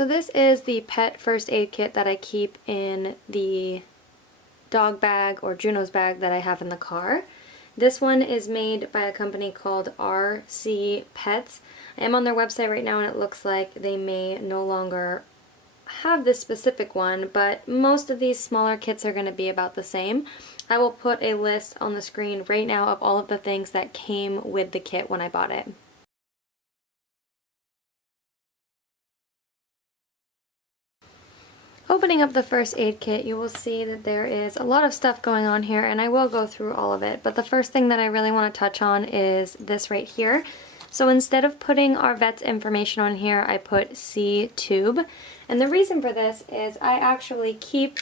So this is the pet first aid kit that I keep in the dog bag or Juno's bag that I have in the car. This one is made by a company called RC Pets. I am on their website right now and it looks like they may no longer have this specific one, but most of these smaller kits are going to be about the same. I will put a list on the screen right now of all of the things that came with the kit when I bought it. Opening up the first aid kit, you will see that there is a lot of stuff going on here, and I will go through all of it, but the first thing that I really want to touch on is this right here. So instead of putting our vet's information on here, I put C tube, and the reason for this is I actually keep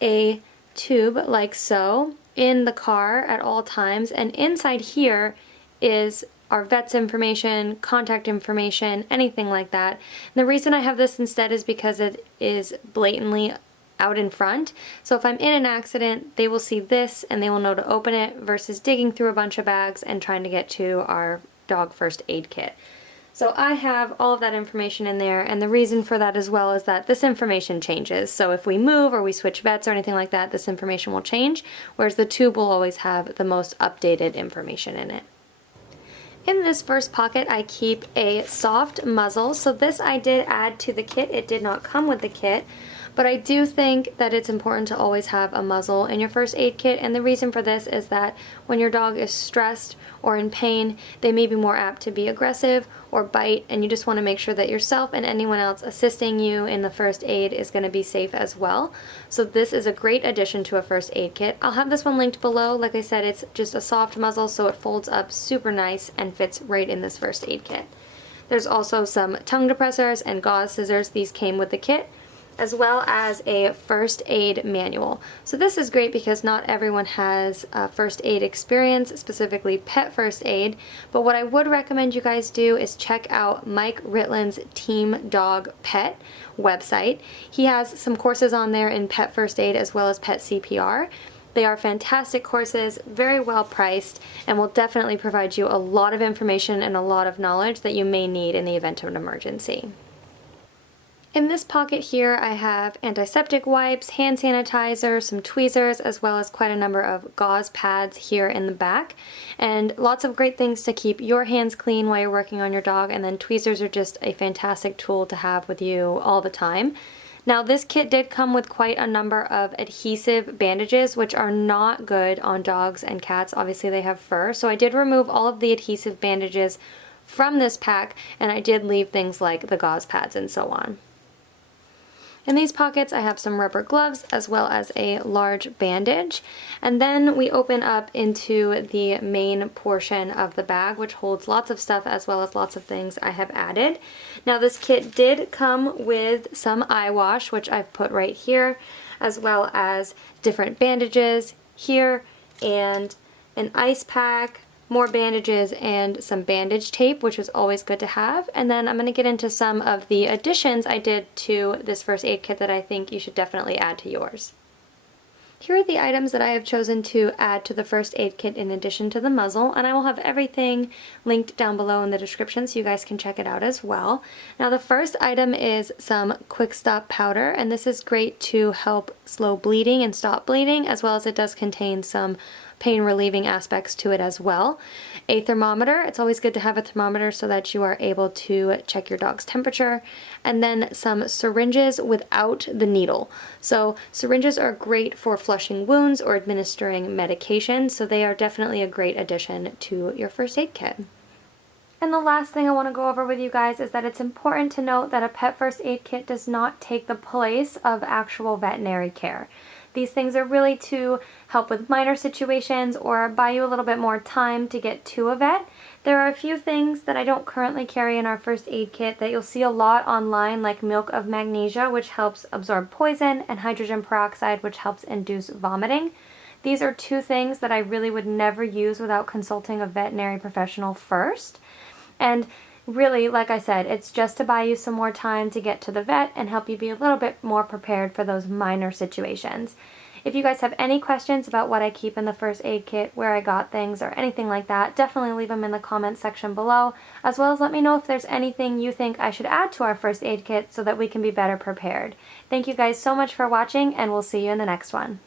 a tube like so in the car at all times, and inside here is our vet's information, contact information, anything like that. And the reason I have this instead is because it is blatantly out in front. So if I'm in an accident, they will see this and they will know to open it versus digging through a bunch of bags and trying to get to our dog first aid kit. So I have all of that information in there, and the reason for that as well is that this information changes. So if we move or we switch vets or anything like that, this information will change, whereas the tube will always have the most updated information in it. In this first pocket, I keep a soft muzzle. So this I did add to the kit. It did not come with the kit, but I do think that it's important to always have a muzzle in your first aid kit, and the reason for this is that when your dog is stressed or in pain, they may be more apt to be aggressive or bite, and you just want to make sure that yourself and anyone else assisting you in the first aid is going to be safe as well. So this is a great addition to a first aid kit. I'll have this one linked below. Like I said, it's just a soft muzzle, so it folds up super nice and fits right in this first aid kit. There's also some tongue depressors and gauze scissors. These came with the kit, as well as a first aid manual. So this is great because not everyone has a first aid experience, specifically pet first aid, but what I would recommend you guys do is check out Mike Ritland's Team Dog Pet website. He has some courses on there in pet first aid as well as pet CPR. They are fantastic courses, very well priced, and will definitely provide you a lot of information and a lot of knowledge that you may need in the event of an emergency. In this pocket here, I have antiseptic wipes, hand sanitizer, some tweezers, as well as quite a number of gauze pads here in the back, and lots of great things to keep your hands clean while you're working on your dog, and then tweezers are just a fantastic tool to have with you all the time. Now this kit did come with quite a number of adhesive bandages, which are not good on dogs and cats. Obviously they have fur, so I did remove all of the adhesive bandages from this pack, and I did leave things like the gauze pads and so on. In these pockets I have some rubber gloves as well as a large bandage, and then we open up into the main portion of the bag, which holds lots of stuff as well as lots of things I have added. Now this kit did come with some eye wash, which I've put right here, as well as different bandages here and an ice pack, more bandages, and some bandage tape, which is always good to have. And then I'm going to get into some of the additions I did to this first aid kit that I think you should definitely add to yours. Here are the items that I have chosen to add to the first aid kit in addition to the muzzle, and I will have everything linked down below in the description so you guys can check it out as well. Now the first item is some Kwik Stop powder, and this is great to help slow bleeding and stop bleeding, as well as it does contain some pain relieving aspects to it as well. A thermometer, it's always good to have a thermometer so that you are able to check your dog's temperature, and then some syringes without the needle. So syringes are great for flushing wounds or administering medication, so they are definitely a great addition to your first aid kit. And the last thing I want to go over with you guys is that it's important to note that a pet first aid kit does not take the place of actual veterinary care. These things are really to help with minor situations or buy you a little bit more time to get to a vet. There are a few things that I don't currently carry in our first aid kit that you'll see a lot online, like milk of magnesia, which helps absorb poison, and hydrogen peroxide, which helps induce vomiting. These are two things that I really would never use without consulting a veterinary professional first. And really, like I said, it's just to buy you some more time to get to the vet and help you be a little bit more prepared for those minor situations. If you guys have any questions about what I keep in the first aid kit, where I got things, or anything like that, definitely leave them in the comments section below, as well as let me know if there's anything you think I should add to our first aid kit so that we can be better prepared. Thank you guys so much for watching, and we'll see you in the next one.